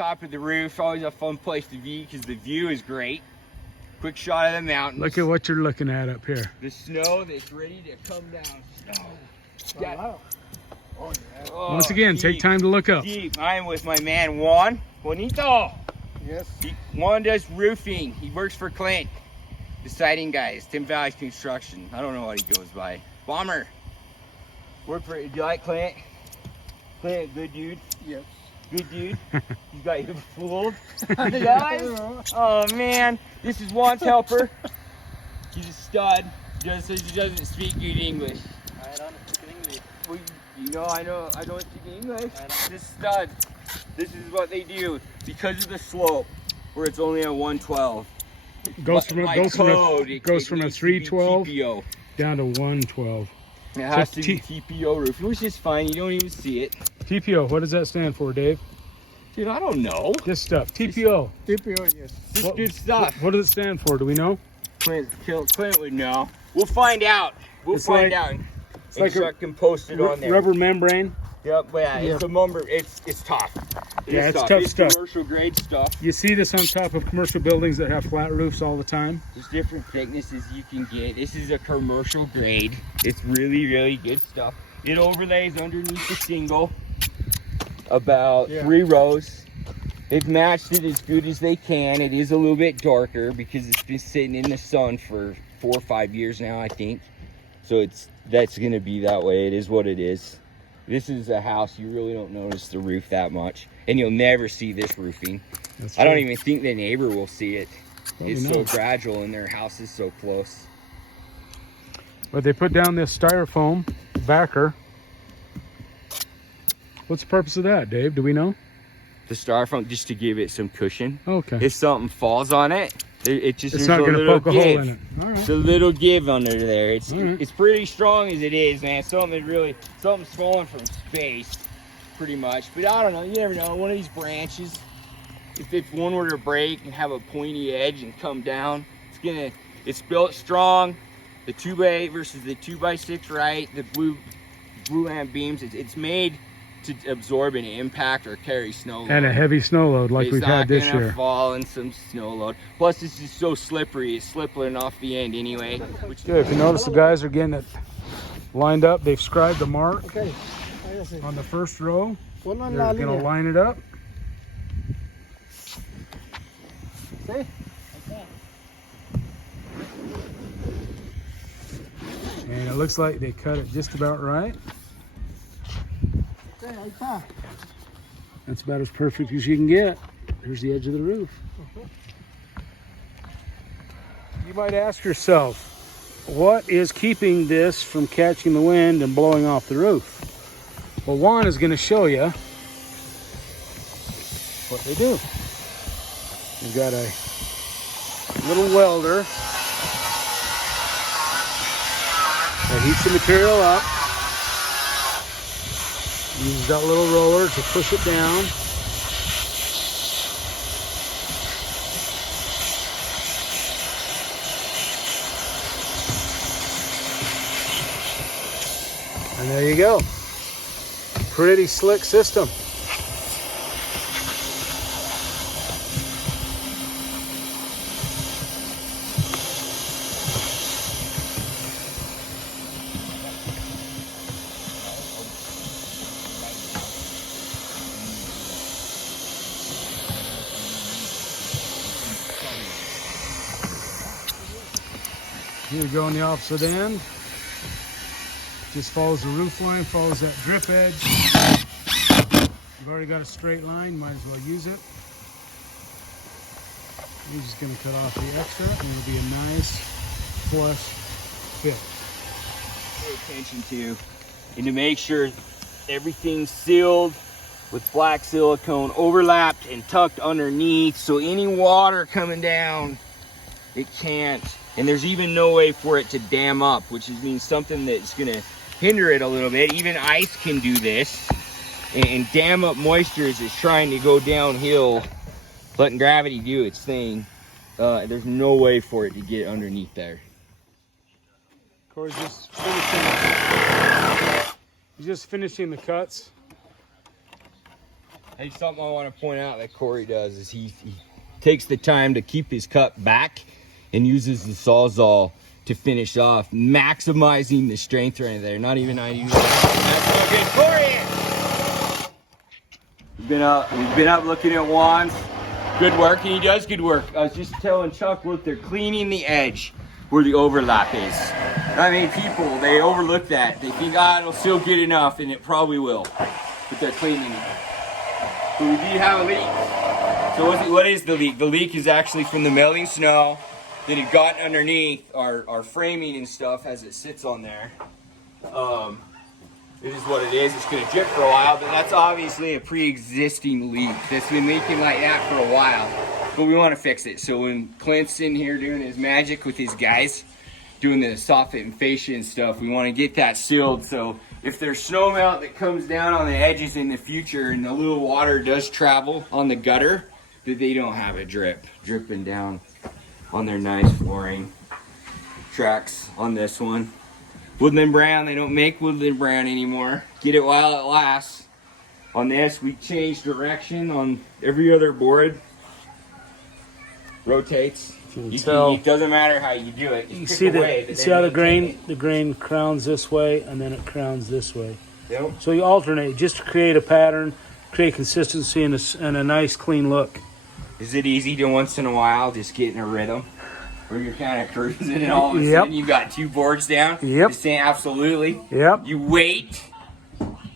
top of the roof. Always a fun place to be because the view is great. Quick shot of the mountains. Look at what you're looking at up here. The snow that's ready to come down. Snow. Yeah. Wow. Oh, yeah. Oh, Once again, deep, take time to look up. Deep. I am with my man Juanito. Yes. Juan does roofing. He works for Clint, the siding guys, Tim Valley's Construction. I don't know what he goes by. Bomber. Work for. Do you like Clint? Clint, good dude. Yes. Good dude. You got you fooled, guys. Oh man, this is Juan's helper. He's a stud. Just says he doesn't speak good English. I don't speak English. Well, you know, I don't speak English. This stud. This is what they do because of the slope, where it's only a 112. Goes from By a code, it goes from a needs to be 312 TPO. down to 112. It has So to be TPO roof, which is fine. You don't even see it. TPO, what does that stand for, Dave? Dude, I don't know. This stuff. TPO. TPO, yes. This What- good stuff. What does it stand for? Do we know? Clint would know. We'll find out. We'll It's find like- out. It's like Chuck can post it on there. Rubber membrane. Yep, but yeah, it's a lumber. It's tough. Yeah, is it's tough It's stuff. commercial grade stuff. You see this on top of commercial buildings that have flat roofs all the time. There's different thicknesses you can get. This is a commercial grade. It's really, really good stuff. It overlays underneath the shingle about 3 rows. They've matched it as good as they can. It is a little bit darker because it's been sitting in the sun for 4 or 5 years now, I think. So that's gonna be that way. It is what it is. This is a house, you really don't notice the roof that much. And you'll never see this roofing. I don't even think the neighbor will see it. Probably It's not. so gradual and their house is so close. But they put down this styrofoam backer. What's the purpose of that, Dave? Do we know? The styrofoam, just to give it some cushion. Okay. If something falls on it, it just It's there's not a going to little poke a hole give. in it. All right. It's a little give under there. It's All right. it's pretty strong as it is, man. Something's falling from space, pretty much. But I don't know. You never know. One of these branches, if one were to break and have a pointy edge and come down, it's built strong. The 2x8 versus the 2x6, right? The blue lamp beams. It's made to absorb an impact or carry snow load. And a heavy snow load like we've had this It's not year. gonna fall in some snow load. Plus, this is so slippery. It's slippery off the end anyway. Which Good. If you notice, the guys are getting it lined up. They've scribed the mark Okay. Ahí sí. on the first row. Ponlo en They're la going to línea. line it up. Sí. And it looks like they cut it just about right. Okay, ahí está. That's about as perfect as you can get. Here's the edge of the roof. You might ask yourself, what is keeping this from catching the wind and blowing off the roof? Well, Juan is going to show you what they do. We've got a little welder that heats the material up. Uses that little roller to push it down. And there you go. Pretty slick system. Here we go on the opposite end. Just follows the roof line, follows that drip edge. You've already got a straight line, might as well use it. We're just going to cut off the extra and it'll be a nice flush fit. pay attention to, and to make sure everything's sealed with black silicone, overlapped and tucked underneath, so any water coming down, it can't. And there's even no way for it to dam up, which means something that's gonna hinder it a little bit. Even ice can do this and dam up moisture as it's trying to go downhill, letting gravity do its thing. There's no way for it to get underneath there. Corey's just finishing the cuts. Hey, something I want to point out that Corey does is he takes the time to keep his cut back and uses the Sawzall to finish off, maximizing the strength right there. Not even 90. That's so good, Corey. We've been up looking at wands. Good work, and he does good work. I was just telling Chuck, look, they're cleaning the edge where the overlap is. I mean, people, they overlook that. They think, it'll still good enough, and it probably will. But they're cleaning it. But we did have a leak. So what is the leak? The leak is actually from the melting snow that had gotten underneath our framing and stuff as it sits on there. It is what it is. It's going to drip for a while, but that's obviously a pre-existing leak that's been leaking like that for a while. But we want to fix it. So when Clint's in here doing his magic with his guys, doing the soffit and fascia and stuff, we want to get that sealed. So if there's snow melt that comes down on the edges in the future and a little water does travel on the gutter, that they don't have a dripping down on their nice flooring tracks on this one. Woodland brown, they don't make woodland brown anymore. Get it while it lasts. On this, we changed direction on every other board. Rotates. It doesn't matter how you do it. You see how the grain crowns this way and then it crowns this way. Yep. So you alternate just to create a pattern, create consistency and a nice clean look. Is it easy to once in a while just get in a rhythm? Where you're kind of cruising and all of a sudden you've got 2 boards down? Yep. Just saying absolutely. Yep. You wait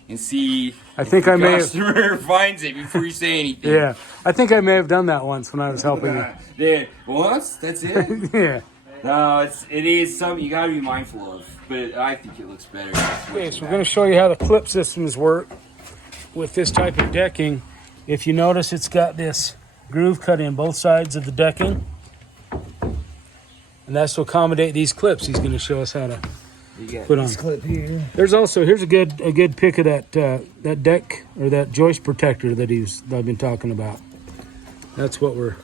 and see if the customer finds it before you say anything. Yeah. I think I may have done that once when I was helping you. Yeah. Once? That's it? Yeah. No, it is something you got to be mindful of, but I think it looks better. Okay, so we're going to show you how the clip systems work with this type of decking. If you notice, it's got this groove cut in both sides of the decking. And that's to accommodate these clips. He's going to show us how to put on. This clip here. Here's a good pick of that deck or that joist protector that I've been talking about. That's what we're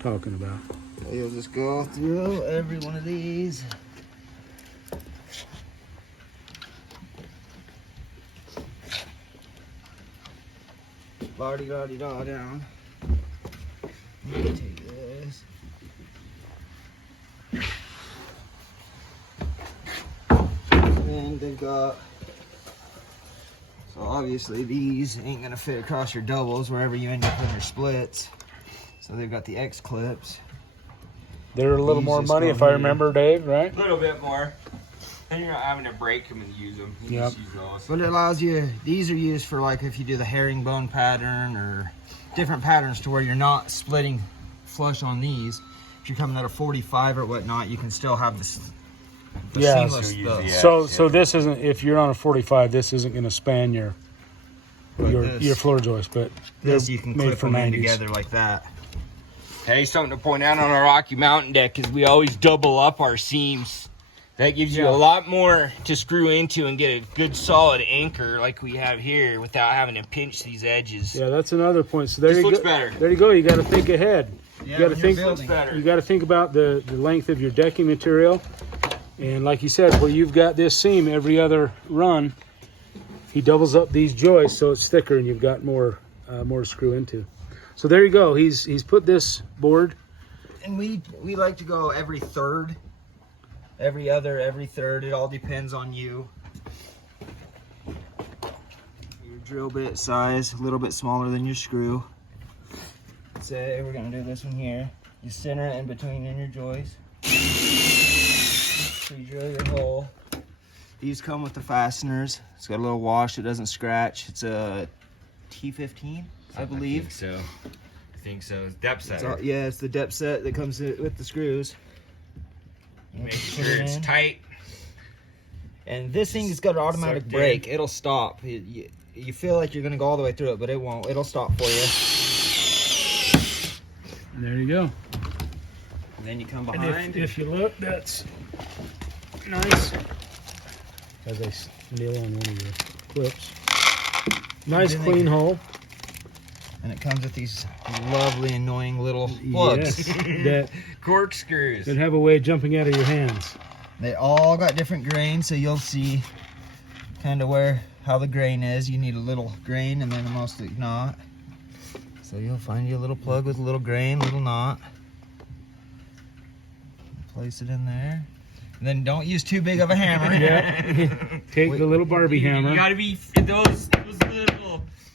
talking about. You'll just go through every one of these. La-di-da-di-da down. Take this. And they've got, so obviously these ain't gonna fit across your doubles wherever you end up with your splits. So they've got the X clips. They're a little These more just money go if I here. remember, Dave, right? A little bit more. Then you're not having to break them and use them. You Yep. just use those. But it allows you, these are used for like if you do the herringbone pattern or different patterns to where you're not splitting flush on these. If you're coming out of 45 or whatnot, you can still have this. Yeah, seamless so use stuff. the X. So this isn't, if you're on a 45, this isn't going to span your floor joist, but This they're you can made clip for them in 90s. together like that. Hey, something to point out on our Rocky Mountain deck is we always double up our seams. That gives you a lot more to screw into and get a good solid anchor like we have here without having to pinch these edges. Yeah, that's another point. So there This you looks go. better. There you go. You got to think ahead. Yeah, you got to when think. you're building. Better. You got to think about the length of your decking material, and like you said, where you've got this seam every other run, he doubles up these joists so it's thicker and you've got more to screw into. So there you go. He's put this board. And we like to go every third, every other, every third. It all depends on you. Your drill bit size, a little bit smaller than your screw. Say we're gonna do this one here. You center it in between in your joist. So you drill your hole. These come with the fasteners. It's got a little wash. It doesn't scratch. It's a T15, I believe. I think so. It's depth setter. Yeah, it's the depth set that comes with the screws. Make Put sure it it's in. tight. And this thing has got an automatic Sucked brake. It'll stop. You feel like you're gonna go all the way through it, but it won't. It'll stop for you. And there you go. And then you come And behind. if you look, that's nice. As I nail on one of your clips. Nice And then clean hole. And it comes with these lovely, annoying little plugs. Yes, that Corkscrews. have a way of jumping out of your hands. They all got different grains, so you'll see kind of how the grain is. You need a little grain, and then mostly not. So you'll find you a little plug with a little grain, little knot. Place it in there. And then don't use too big of a hammer. Yeah. Take the little Barbie hammer. You gotta be, those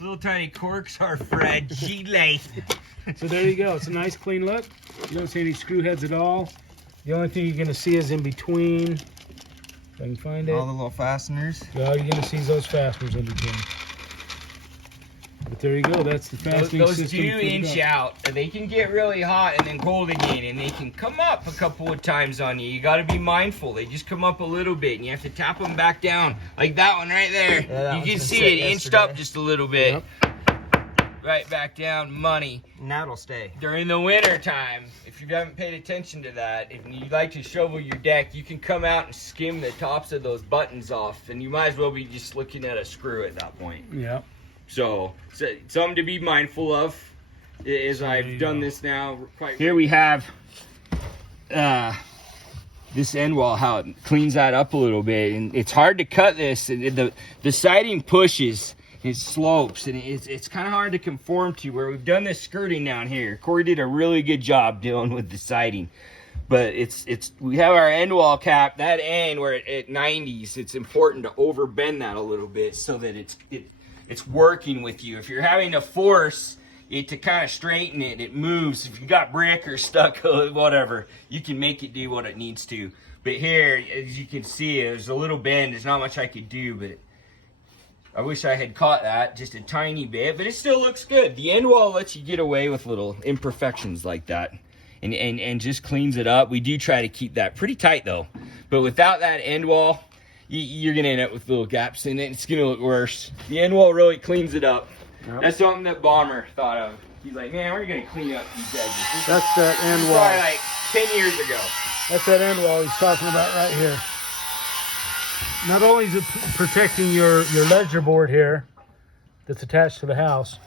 little tiny corks are fragile. So there you go. It's a nice clean look. You don't see any screw heads at all. The only thing you're going to see is in between. If I can find it. All the little fasteners. All you're going to see is those fasteners in between. But there you go. That's the fastening Those system. do for the inch gun. out. They can get really hot and then cold again, and they can come up a couple of times on you. You got to be mindful. They just come up a little bit, and you have to tap them back down, like that one right there. Yeah, that you one's can been see set it inched yesterday. up just a little bit. Yep. Right back down. Money. Now it'll stay. During the winter time, if you haven't paid attention to that, if you like to shovel your deck, you can come out and skim the tops of those buttons off, and you might as well be just looking at a screw at that point. Yeah. So something to be mindful of is There you I've done go. this now quite. Here we have this end wall, how it cleans that up a little bit, and it's hard to cut this. The siding pushes, it slopes, and it's kind of hard to conform to. Where we've done this skirting down here, Corey did a really good job dealing with the siding. But we have our end wall cap, that end where at 90s, it's important to overbend that a little bit so that it's working with you. If you're having to force it to kind of straighten it, it moves. If you got brick or stuck, whatever, you can make it do what it needs to. But here, as you can see, there's a little bend. There's not much I could do, but I wish I had caught that just a tiny bit, but it still looks good. The end wall lets you get away with little imperfections like that. And just cleans it up. We do try to keep that pretty tight though. But without that end wall, you're gonna end up with little gaps in it. It's gonna look worse. The end wall really cleans it up. Yep. That's something that Bomber thought of. He's like, man, we're gonna clean up these edges. That's that end Probably wall. like 10 years ago. That's that end wall he's talking about right here. Not only is it protecting your ledger board here that's attached to the house,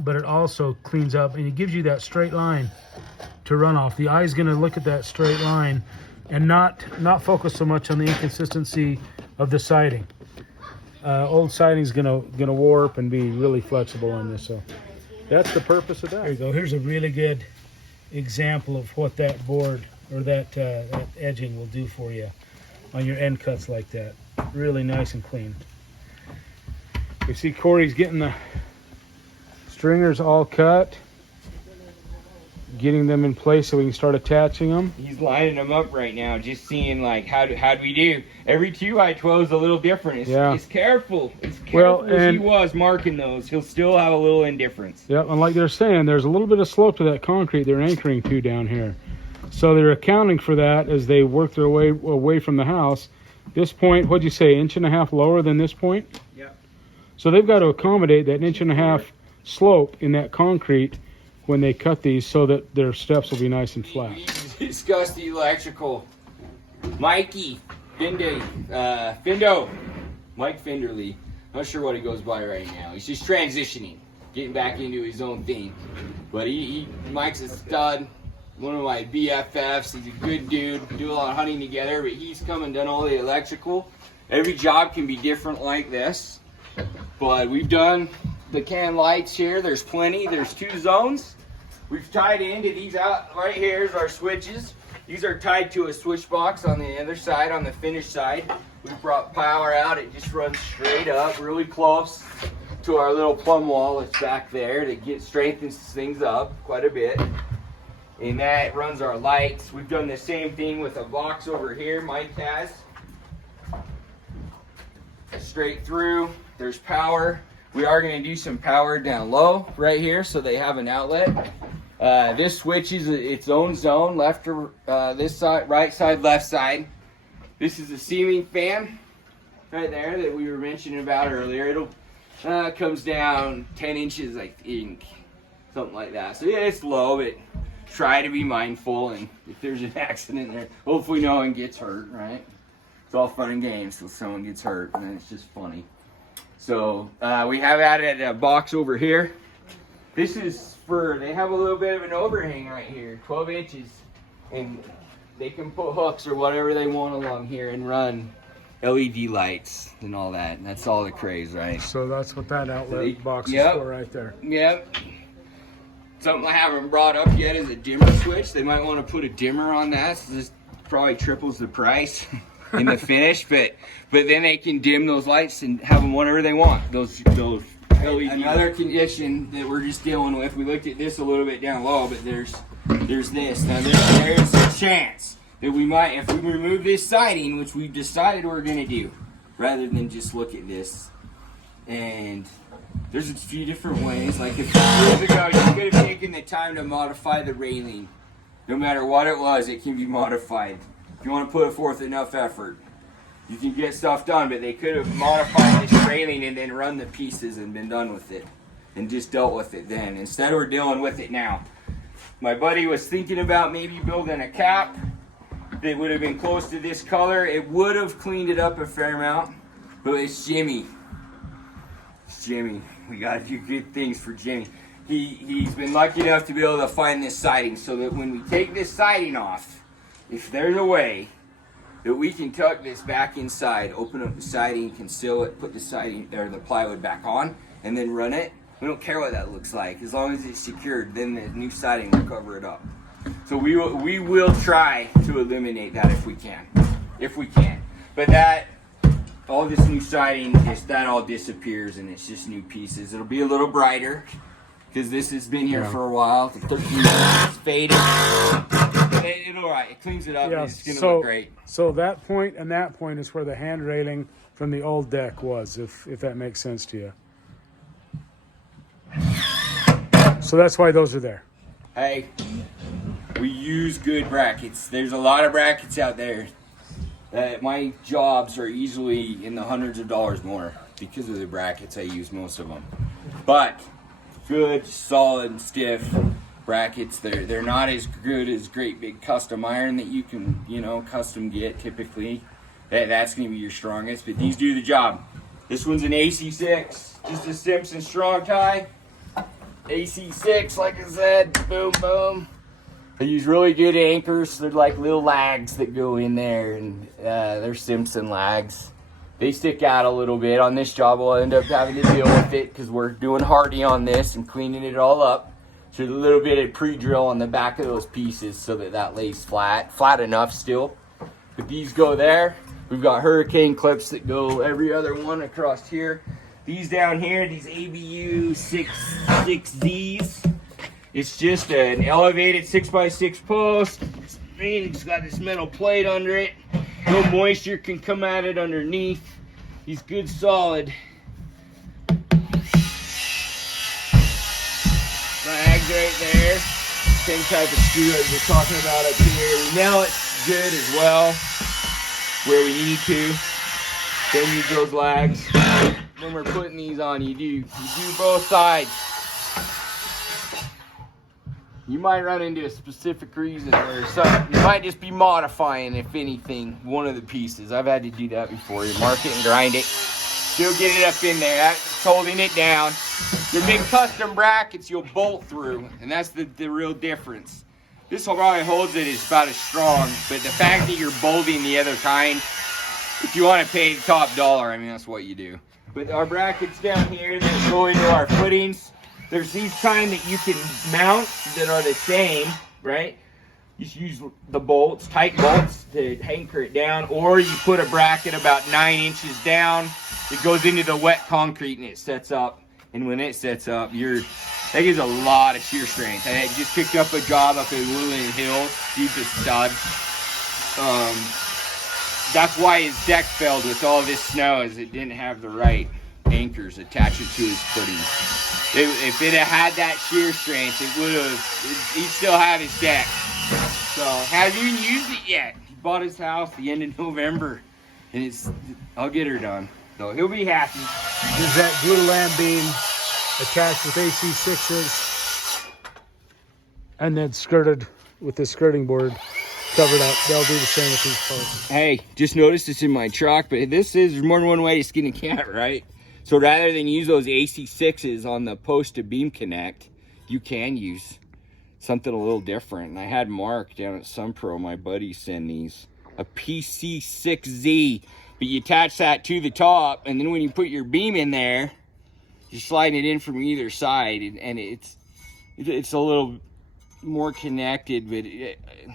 but it also cleans up and it gives you that straight line to run off. The eye's going to look at that straight line and not focus so much on the inconsistency of the siding. Old siding's gonna warp and be really flexible on this, so that's the purpose of that. There you go. Here's a really good example of what that board or that edging will do for you on your end cuts like that. Really nice and clean. You see Corey's getting the stringers all cut, getting them in place so we can start attaching them. He's lining them up right now, just seeing like how do we do. Every 2x12 is a little different. It's careful. It's careful as he was marking those. He'll still have a little indifference. Yep, and like they're saying, there's a little bit of slope to that concrete they're anchoring to down here. So they're accounting for that as they work their way away from the house. This point, what'd you say, 1.5 inches lower than this point? Yep. So they've got to accommodate that 1.5 inch slope in that concrete when they cut these so that their steps will be nice and flat. We discussed the electrical. Mikey Findo, Mike Finderly. Not sure what he goes by right now. He's just transitioning, getting back into his own thing. But Mike's a stud, one of my BFFs. He's a good dude. We do a lot of hunting together, but he's come and done all the electrical. Every job can be different like this, but we've done the can lights here. There's plenty. There's 2 zones. We've tied into these out right here is our switches. These are tied to a switch box on the other side, on the finished side. We brought power out. It just runs straight up, really close to our little plumb wall that's back there that strengthens things up quite a bit. And that runs our lights. We've done the same thing with a box over here Mike has. Straight through. There's power. We are going to do some power down low right here so they have an outlet. This switch is its own zone, left or this side, right side, left side. This is a ceiling fan right there that we were mentioning about earlier. It'll comes down 10 inches, I think, something like that. So yeah, it's low, but try to be mindful. And if there's an accident there, hopefully no one gets hurt, right? It's all fun and games till someone gets hurt, and then it's just funny. So we have added a box over here. This is they have a little bit of an overhang right here, 12 inches. And they can put hooks or whatever they want along here and run LED lights and all that. And that's all the craze, right? So that's what that outlet box is Yep. for right there. Yep. Something I haven't brought up yet is a dimmer switch. They might want to put a dimmer on that. So this probably triples the price in the finish, but then they can dim those lights and have them whatever they want. Those LED. Another condition that we're just dealing with. We looked at this a little bit down low, but there's this. Now there's a chance that we might, if we remove this siding, which we've decided we're gonna do, rather than just look at this. And there's a few different ways. Like if years ago you could have taken the time to modify the railing. No matter what it was, it can be modified. If you want to put forth enough effort, you can get stuff done, but they could have modified this railing and then run the pieces and been done with it and just dealt with it then. Instead, we're dealing with it now. My buddy was thinking about maybe building a cap that would have been close to this color. It would have cleaned it up a fair amount, but it's Jimmy. It's Jimmy. We got to do good things for Jimmy. He's been lucky enough to be able to find this siding so that when we take this siding off, if there's a way that we can tuck this back inside, open up the siding, conceal it, put the siding or the plywood back on, and then run it. We don't care what that looks like. As long as it's secured, then the new siding will cover it up. So we will try to eliminate that if we can. But that, all this new siding, that all disappears and it's just new pieces. It'll be a little brighter because this has been here for a while. The 13 years, it's faded. It'll right. It cleans it up. Yeah, and it's gonna look great. So that point and that point is where the hand railing from the old deck was, if that makes sense to you. So that's why those are there. Hey, we use good brackets. There's a lot of brackets out there. My jobs are easily in the hundreds of dollars more because of the brackets. I use most of them. But good, solid, stiff brackets. They're not as good as great big custom iron that you can, custom get typically. That's going to be your strongest, but these do the job. This one's an AC6, just a Simpson strong tie. AC6, like I said, boom, boom. I use really good anchors. They're like little lags that go in there, and they're Simpson lags. They stick out a little bit. On this job, we'll end up having to deal with it because we're doing hardy on this and cleaning it all up. So a little bit of pre-drill on the back of those pieces so that lays flat enough still. But these go there. We've got hurricane clips that go every other one across here. These down here, these ABU 6Zs. It's just an elevated 6x6 post. It's got this metal plate under it. No moisture can come at it underneath. He's good solid. Flags right there. Same type of screw as we're talking about up here. We nail it good as well where we need to. Then use those lags. When we're putting these on, you do both sides. You might run into a specific reason where you might just be modifying, if anything, one of the pieces. I've had to do that before. You mark it and grind it. Still get it up in there. That's holding it down. Your big custom brackets you'll bolt through, and that's the real difference. This probably holds it is about as strong, but the fact that you're bolting the other kind, if you want to pay the top dollar, I mean, that's what you do. But our brackets down here that go into our footings, there's these kind that you can mount that are the same, right? You just use the bolts, tight bolts, to anchor it down, or you put a bracket about 9 inches down. It goes into the wet concrete and it sets up. And when it sets up, that gives a lot of shear strength. I just picked up a job up at Woodland Hills, deepest stud. That's why his deck failed with all this snow, is it didn't have the right anchors attached to his footing. If it had that shear strength, he'd still have his deck. So, hasn't even used it yet. He bought his house the end of November, and I'll get her done. So he'll be happy. Is that Glulam beam attached with AC6s and then skirted with the skirting board covered up? They'll do the same with these posts. Hey, just noticed it's in my truck, but there's more than one way to skin a cat, right? So rather than use those AC6s on the post to beam connect, you can use something a little different. And I had Mark down at SunPro, my buddy, send these. A PC6Z. But you attach that to the top, and then when you put your beam in there, you're sliding it in from either side, and it's a little more connected, but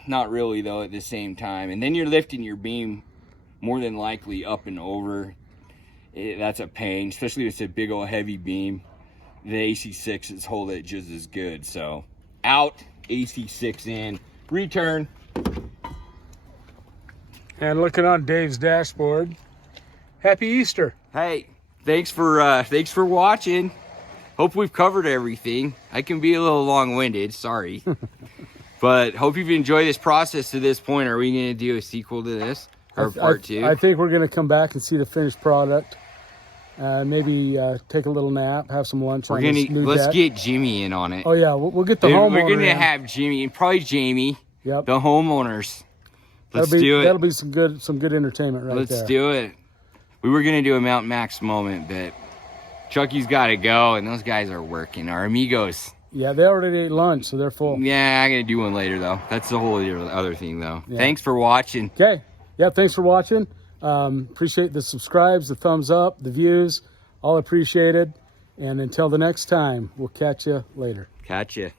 not really though at the same time. And then you're lifting your beam more than likely up and over. That's a pain, especially if it's a big old heavy beam. The AC6s hold it just as good. So out, AC6 in, return. And looking on Dave's dashboard, happy Easter. Hey, thanks for watching. Hope we've covered everything. I can be a little long-winded, sorry. But hope you've enjoyed this process to this point. Are we going to do a sequel to this? Or part two? I think we're going to come back and see the finished product. Maybe take a little nap, have some lunch. Let's get Jimmy in on it. Oh yeah, we'll get the homeowner. We're going to in. have Jimmy and probably Jamie. Yep. The homeowners. Let's do it. That'll be some good entertainment right there. Let's do it. We were going to do a Mount Max moment, but Chucky's got to go, and those guys are working. Our amigos. Yeah, they already ate lunch, so they're full. Yeah, I'm going to do one later, though. That's the whole other thing, though. Yeah. Thanks for watching. Okay. Yeah, thanks for watching. Appreciate the subscribes, the thumbs up, the views. All appreciated. And until the next time, we'll catch you later. Catch you.